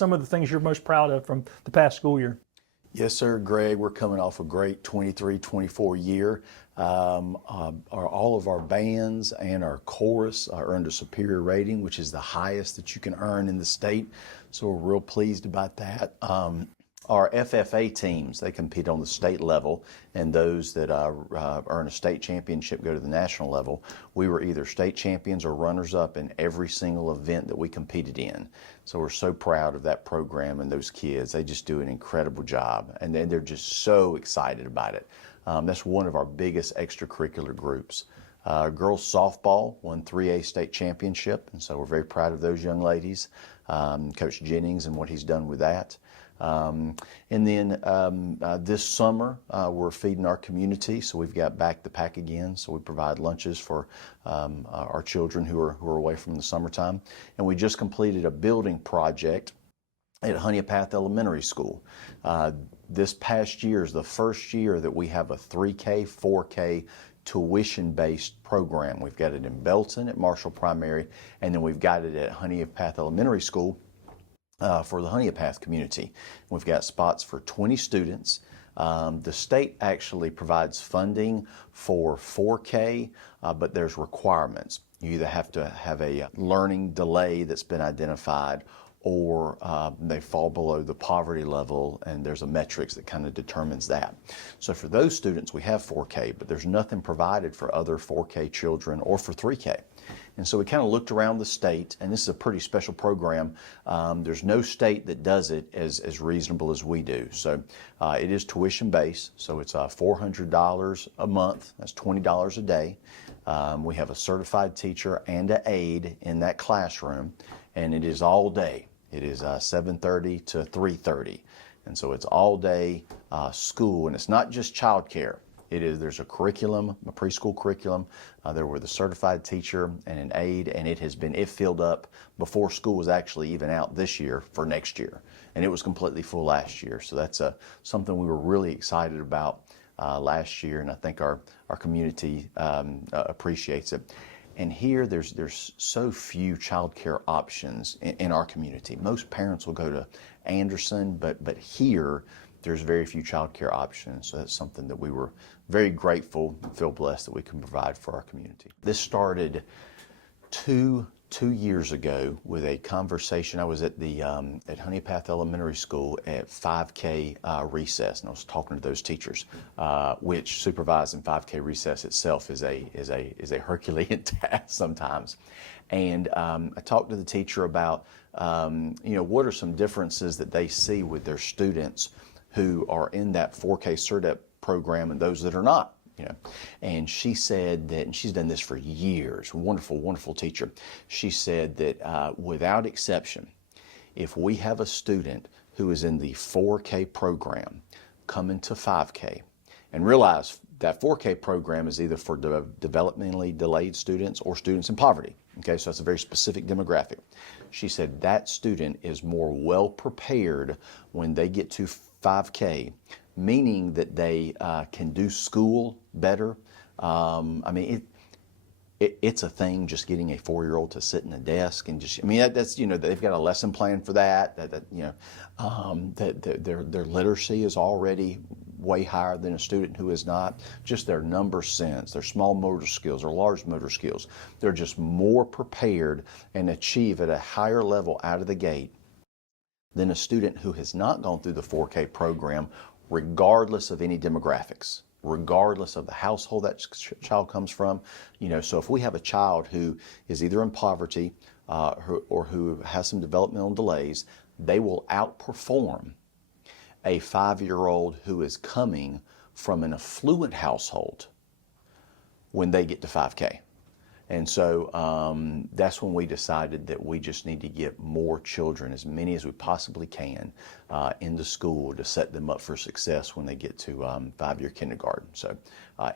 some of the things you're most proud of from the past school year. Yes, sir, Greg. We're coming off a great 23-24 year. All of our bands and our chorus earned a superior rating, which is the highest that you can earn in the state. So we're real pleased about that. Our FFA teams, they compete on the state level, and those that earn a state championship go to the national level. We were either state champions or runners-up in every single event that we competed in. So we're so proud of that program and those kids. They just do an incredible job, and they're just so excited about it. That's one of our biggest extracurricular groups. Girls softball won 3A state championship, and so we're very proud of those young ladies. Coach Jennings and what he's done with that. And then this summer, we're feeding our community, so we've got Back the Pack again. So we provide lunches for our children who are away from the summertime. And we just completed a building project at Honeypath Elementary School. This past year is the first year that we have a 3K, 4K tuition-based program. We've got it in Belton at Marshall Primary, and then we've got it at Honeypath Elementary School for the Honeypath community. We've got spots for 20 students. The state actually provides funding for 4K, but there's requirements. You either have to have a learning delay that's been identified, or they fall below the poverty level, and there's a metrics that kind of determines that. So for those students, we have 4K, but there's nothing provided for other 4K children or for 3K. And so we kind of looked around the state, and this is a pretty special program. There's no state that does it as reasonable as we do. So it is tuition based, so it's $400 a month. That's $20 a day. We have a certified teacher and an aide in that classroom, and it is all day. It is 7:30 to 3:30, and so it's all day school, and it's not just childcare. There's a curriculum, a preschool curriculum. There were the certified teacher and an aide, and it filled up before school was actually even out this year for next year, and it was completely full last year. So that's something we were really excited about last year, and I think our community appreciates it. And here, there's so few child care options in our community. Most parents will go to Anderson, but here, there's very few child care options. So that's something that we were very grateful and feel blessed that we can provide for our community. This started two years ago with a conversation. I was at the at Honeypath Elementary School at 5K recess, and I was talking to those teachers, which supervising 5K recess itself is a Herculean task sometimes. And I talked to the teacher about what are some differences that they see with their students who are in that 4K CERDEP program and those that are not. And she said that, and she's done this for years, wonderful, wonderful teacher. She said that without exception, if we have a student who is in the 4K program coming to 5K, and realize that 4K program is either for developmentally delayed students or students in poverty. Okay, so that's a very specific demographic. She said that student is more well prepared when they get to 5K, meaning that they can do school better. It's a thing just getting a 4-year-old to sit in a desk and that's they've got a lesson plan for that. Their literacy is already way higher than a student who is not. Just their number sense, their small motor skills, or large motor skills. They're just more prepared and achieve at a higher level out of the gate than a student who has not gone through the 4K program, regardless of any demographics, regardless of the household that child comes from. So if we have a child who is either in poverty or who has some developmental delays, they will outperform a 5-year-old who is coming from an affluent household when they get to 5K. And so that's when we decided that we just need to get more children, as many as we possibly can, into school to set them up for success when they get to 5-year kindergarten. So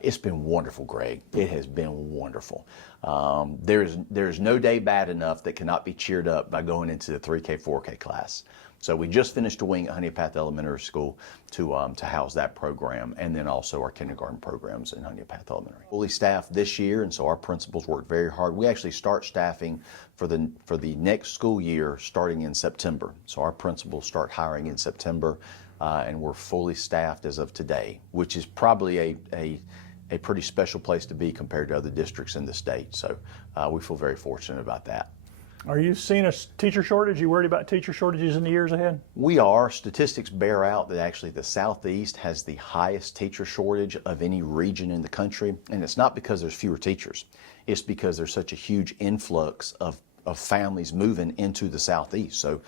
it's been wonderful, Greg. It has been wonderful. There is no day bad enough that cannot be cheered up by going into the 3K, 4K class. So we just finished a wing at Honey Path Elementary School to house that program, and then also our kindergarten programs in Honey Path Elementary. Fully staffed this year, and so our principals worked very hard. We actually start staffing for the next school year starting in September. So our principals start hiring in September, and we're fully staffed as of today, which is probably a pretty special place to be compared to other districts in the state. So we feel very fortunate about that. Are you seeing a teacher shortage? You worried about teacher shortages in the years ahead? We are. Statistics bear out that actually the Southeast has the highest teacher shortage of any region in the country. And it's not because there's fewer teachers. It's because there's such a huge influx of families moving into the Southeast. So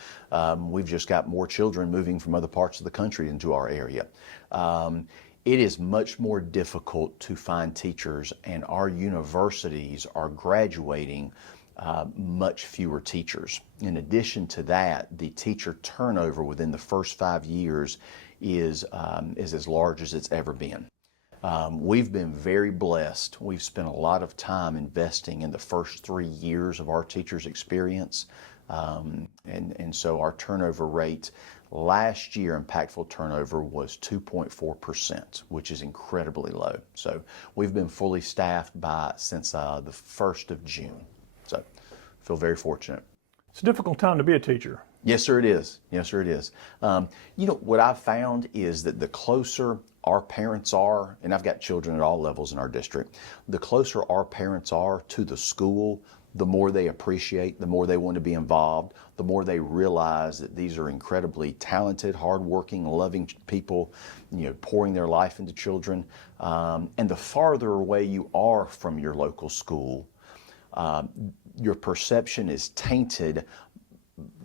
we've just got more children moving from other parts of the country into our area. It is much more difficult to find teachers, and our universities are graduating much fewer teachers. In addition to that, the teacher turnover within the first 5 years is as large as it's ever been. We've been very blessed. We've spent a lot of time investing in the first 3 years of our teachers' experience. And so our turnover rate last year, impactful turnover, was 2.4%, which is incredibly low. So we've been fully staffed since the 1st of June. So feel very fortunate. It's a difficult time to be a teacher. Yes, sir, it is. Yes, sir, it is. What I've found is that the closer our parents are, and I've got children at all levels in our district, the closer our parents are to the school, the more they appreciate, the more they want to be involved, the more they realize that these are incredibly talented, hardworking, loving people, pouring their life into children. And the farther away you are from your local school, your perception is tainted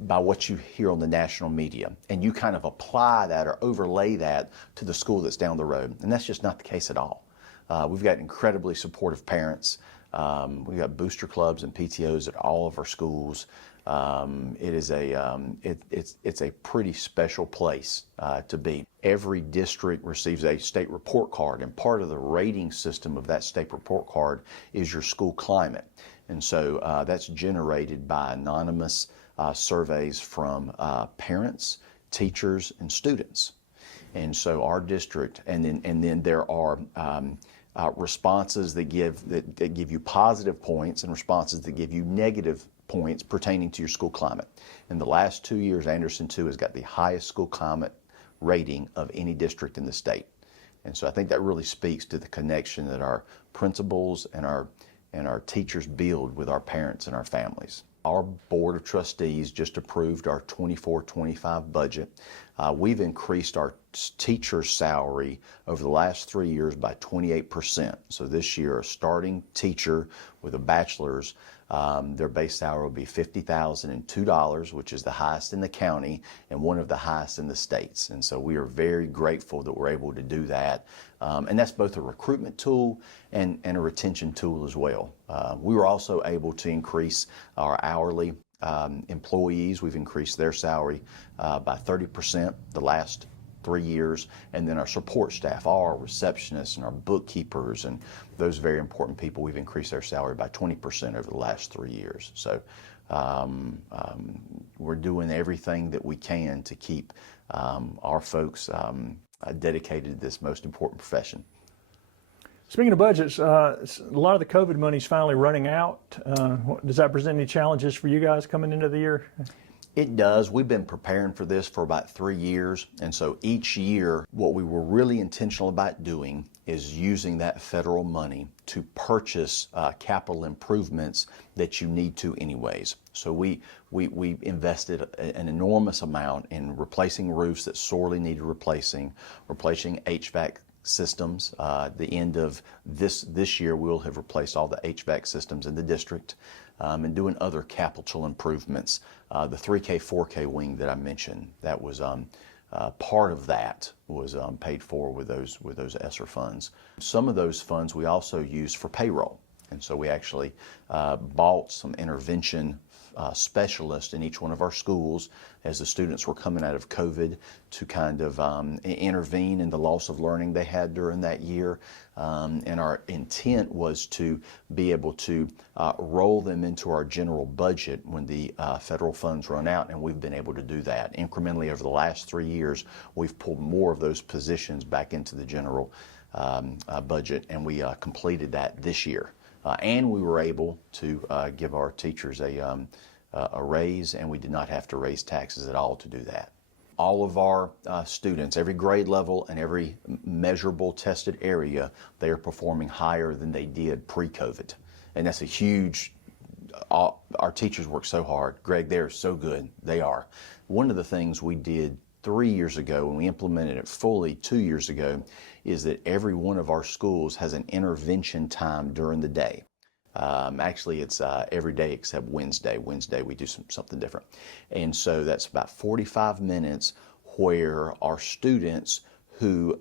by what you hear on the national media, and you kind of apply that or overlay that to the school that's down the road, and that's just not the case at all. We've got incredibly supportive parents. We've got booster clubs and PTOs at all of our schools. It's a pretty special place to be. Every district receives a state report card, and part of the rating system of that state report card is your school climate. And so that's generated by anonymous surveys from parents, teachers, and students. And so our district, and then there are responses that give you positive points and responses that give you negative points pertaining to your school climate. In the last 2 years, Anderson 2 has got the highest school climate rating of any district in the state. And so I think that really speaks to the connection that our principals and our teachers build with our parents and our families. Our Board of Trustees just approved our 24-25 budget. We've increased our teacher's salary over the last 3 years by 28%. So this year, a starting teacher with a bachelor's, their base salary will be $50,002, which is the highest in the county and one of the highest in the states. And so we are very grateful that we're able to do that. And that's both a recruitment tool and a retention tool as well. We were also able to increase our hourly employees. We've increased their salary by 30% the last 3 years, and then our support staff, all our receptionists and our bookkeepers and those very important people, we've increased their salary by 20% over the last 3 years. So we're doing everything that we can to keep our folks dedicated to this most important profession. Speaking of budgets, a lot of the COVID money is finally running out. Does that present any challenges for you guys coming into the year? It does. We've been preparing for this for about 3 years. And so each year, what we were really intentional about doing is using that federal money to purchase capital improvements that you need to anyways. So we invested an enormous amount in replacing roofs that sorely needed replacing HVAC systems. At the end of this year, we'll have replaced all the HVAC systems in the district, and doing other capital improvements. The 3K, 4K wing that I mentioned, that was part of that was paid for with those ESSER funds. Some of those funds we also used for payroll, and so we actually bought some intervention specialists in each one of our schools as the students were coming out of COVID to kind of intervene in the loss of learning they had during that year. And our intent was to be able to roll them into our general budget when the federal funds run out, and we've been able to do that. Incrementally over the last 3 years, we've pulled more of those positions back into the general budget, and we completed that this year. And we were able to give our teachers a raise, and we did not have to raise taxes at all to do that. All of our students, every grade level and every measurable tested area, they are performing higher than they did pre-COVID. And that's a huge, our teachers work so hard. Greg, they're so good. They are. One of the things we did 3 years ago, and we implemented it fully 2 years ago, is that every one of our schools has an intervention time during the day. Actually, it's every day except Wednesday. Wednesday we do something different. And so that's about 45 minutes where our students who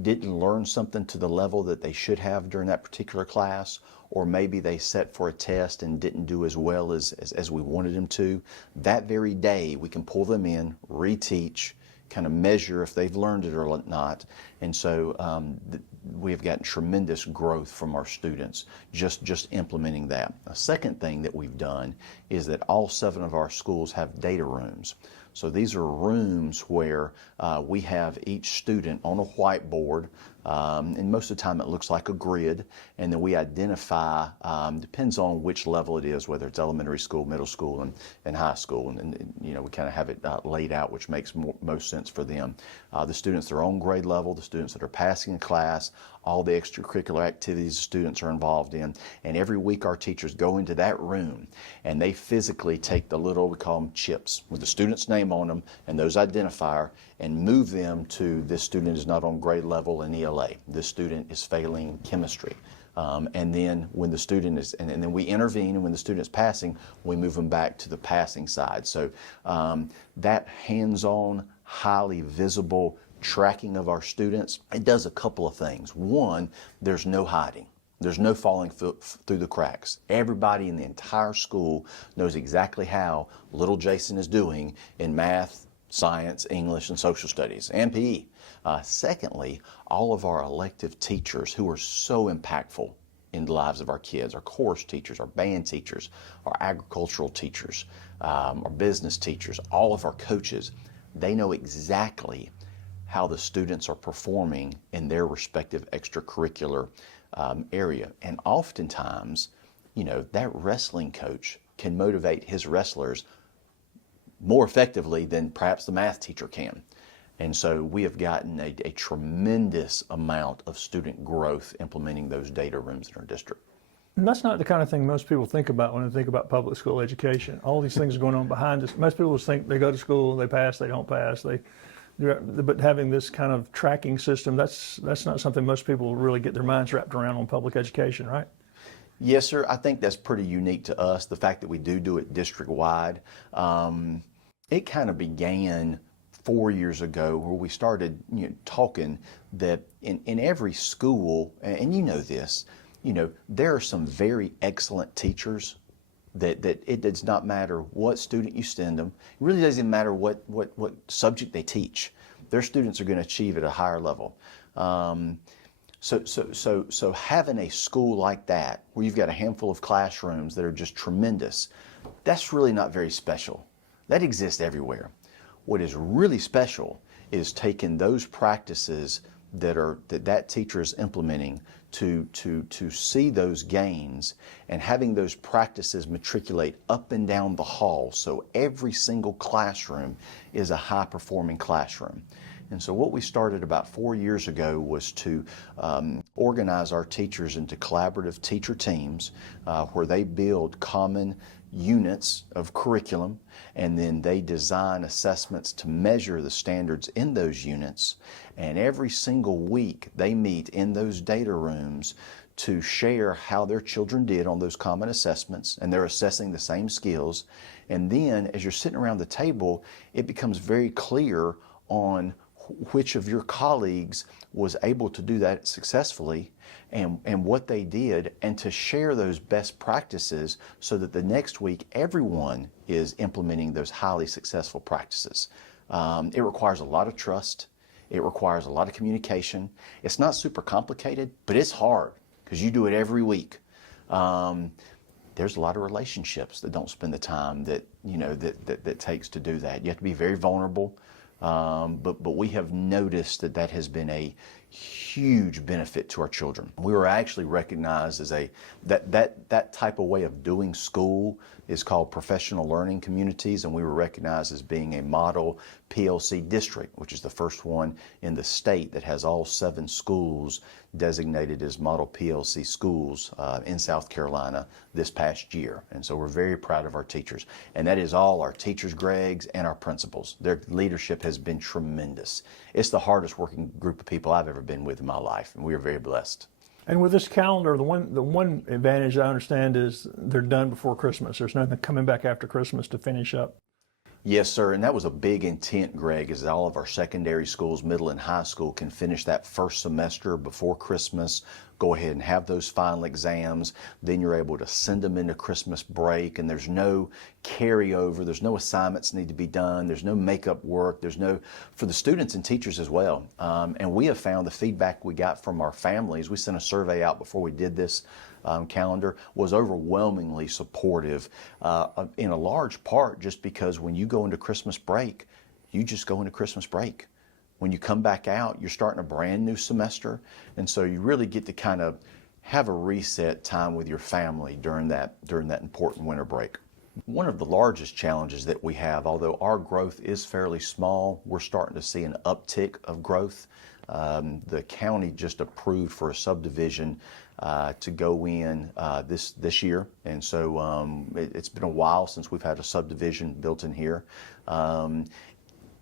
didn't learn something to the level that they should have during that particular class, or maybe they sat for a test and didn't do as well as we wanted them to, that very day we can pull them in, reteach, kind of measure if they've learned it or not. And so we have gotten tremendous growth from our students just implementing that. A second thing that we've done is that all 7 of our schools have data rooms. So these are rooms where we have each student on a whiteboard, and most of the time it looks like a grid, and then we identify, depends on which level it is, whether it's elementary school, middle school, and high school, and you know, we kind of have it laid out, which makes most sense for them. The students that are on grade level, the students that are passing a class, all the extracurricular activities the students are involved in, and every week our teachers go into that room and they physically take the little, we call them chips, with the student's name on them and those identifier, and move them to this student is not on grade level in ELA, this student is failing chemistry. And then when the student is, and then we intervene, and when the student is passing, we move them back to the passing side. So that hands-on, highly visible tracking of our students, it does a couple of things. One, there's no hiding. There's no falling through the cracks. Everybody in the entire school knows exactly how little Jason is doing in math, science, English, and social studies, and PE. Secondly, all of our elective teachers who are so impactful in the lives of our kids, our chorus teachers, our band teachers, our agricultural teachers, our business teachers, all of our coaches, they know exactly how the students are performing in their respective extracurricular area. And oftentimes, you know, that wrestling coach can motivate his wrestlers more effectively than perhaps the math teacher can. And so we have gotten a tremendous amount of student growth implementing those data rooms in our district. And that's not the kind of thing most people think about when they think about public school education. All these things going on behind us. Most people just think they go to school, they pass, they don't pass. But having this kind of tracking system, that's not something most people really get their minds wrapped around on public education, right? Yes, sir. I think that's pretty unique to us, the fact that we do it district-wide. It kind of began 4 years ago where we started talking that in every school, and you know this, there are some very excellent teachers that it does not matter what student you send them. It really doesn't matter what subject they teach. Their students are going to achieve at a higher level. So having a school like that, where you've got a handful of classrooms that are just tremendous, that's really not very special. That exists everywhere. What is really special is taking those practices that teacher is implementing to see those gains and having those practices matriculate up and down the hall so every single classroom is a high-performing classroom. And so what we started about 4 years ago was to organize our teachers into collaborative teacher teams where they build common units of curriculum, and then they design assessments to measure the standards in those units. And every single week they meet in those data rooms to share how their children did on those common assessments, and they're assessing the same skills. And then as you're sitting around the table, it becomes very clear on which of your colleagues was able to do that successfully and what they did, and to share those best practices so that the next week everyone is implementing those highly successful practices. It requires a lot of trust. It requires a lot of communication. It's not super complicated, but it's hard because you do it every week. There's a lot of relationships that don't spend the time that, you know, that takes to do that. You have to be very vulnerable. But we have noticed that has been a huge benefit to our children. We were actually recognized as that type of way of doing school is called professional learning communities, and we were recognized as being a model PLC district, which is the first one in the state that has all 7 schools designated as model PLC schools in South Carolina this past year. And so we're very proud of our teachers. And that is all our teachers, Gregs, and our principals. Their leadership has been tremendous. It's the hardest working group of people I've ever been with in my life, and we are very blessed. And with this calendar, the one advantage I understand is they're done before Christmas. There's nothing coming back after Christmas to finish up. Yes, sir, and that was a big intent, Greg, is that all of our secondary schools, middle and high school, can finish that first semester before Christmas, go ahead and have those final exams. Then you're able to send them into Christmas break, and there's no carryover, there's no assignments need to be done, there's no makeup work, there's no, for the students and teachers as well. And we have found the feedback we got from our families, we sent a survey out before we did this calendar, was overwhelmingly supportive, in a large part just because when you go into Christmas break, you just go into Christmas break. When you come back out, you're starting a brand new semester, and so you really get to kind of have a reset time with your family during that important winter break. One of the largest challenges that we have, although our growth is fairly small, we're starting to see an uptick of growth. The county just approved for a subdivision to go in this year, and so it's been a while since we've had a subdivision built in here.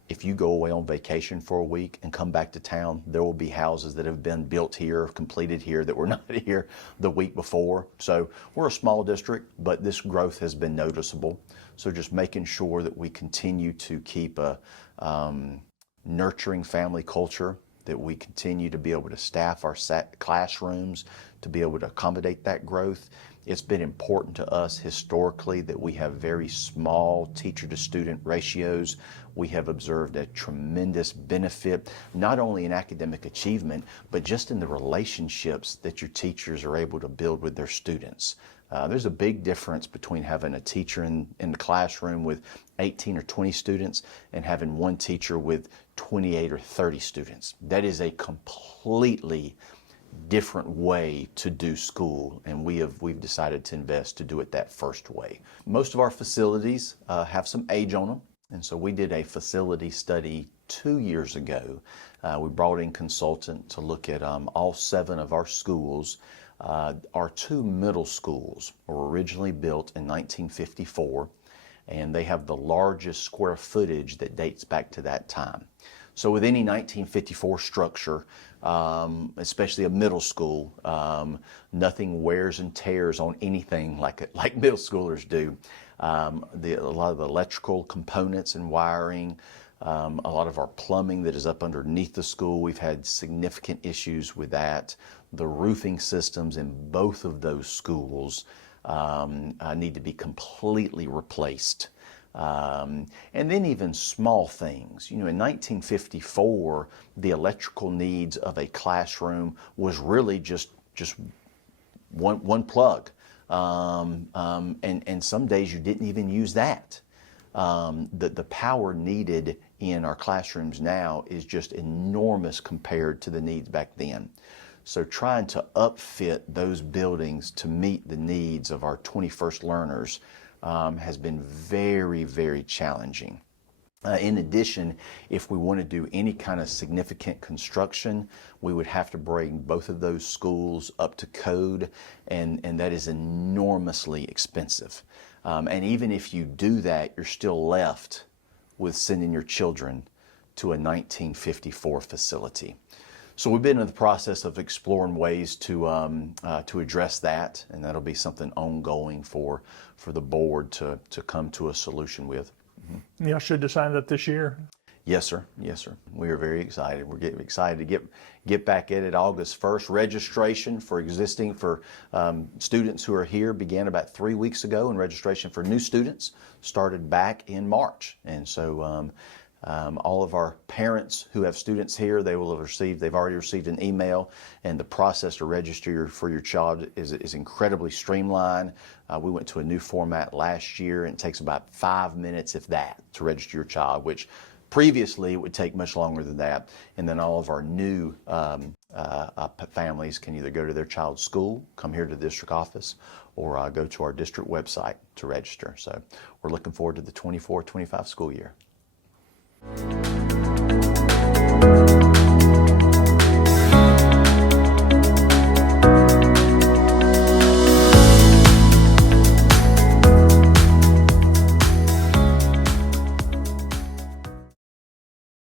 If you go away on vacation for a week and come back to town, there will be houses that have been built here, completed here, that were not here the week before. So we're a small district, but this growth has been noticeable. So just making sure that we continue to keep a nurturing family culture, that we continue to be able to staff our classrooms to be able to accommodate that growth. It's been important to us historically that we have very small teacher-to-student ratios. We have observed a tremendous benefit, not only in academic achievement, but just in the relationships that your teachers are able to build with their students. There's a big difference between having a teacher in the classroom with 18 or 20 students and having one teacher with 28 or 30 students. That is a completely different way to do school, and we've decided to invest to do it that first way. Most of our facilities have some age on them, and so we did a facility study 2 years ago. We brought in consultant to look at all 7 of our schools. Our 2 middle schools were originally built in 1954, and they have the largest square footage that dates back to that time. So with any 1954 structure, especially a middle school, nothing wears and tears on anything like middle schoolers do. A lot of the electrical components and wiring, a lot of our plumbing that is up underneath the school, we've had significant issues with that. The roofing systems in both of those schools need to be completely replaced. And then even small things. You know, in 1954, the electrical needs of a classroom was really just one plug. And some days you didn't even use that. The power needed in our classrooms now is just enormous compared to the needs back then. So trying to upfit those buildings to meet the needs of our 21st learners has been very, very challenging. In addition, if we want to do any kind of significant construction, we would have to bring both of those schools up to code, and that is enormously expensive. And even if you do that, you're still left with sending your children to a 1954 facility. So we've been in the process of exploring ways to address that, and that'll be something ongoing for the board to come to a solution with. Y'all should decide that this year. Yes, sir. Yes, sir. We are very excited. We're getting excited to get back at it August 1st. Registration for students who are here began about 3 weeks ago, and registration for new students started back in March. And so all of our parents who have students here, they've already received an email, and the process to register for your child is incredibly streamlined. We went to a new format last year, and it takes about 5 minutes, if that, to register your child, which previously it would take much longer than that. And then all of our new families can either go to their child's school, come here to the district office, or go to our district website to register. So we're looking forward to the 24-25 school year.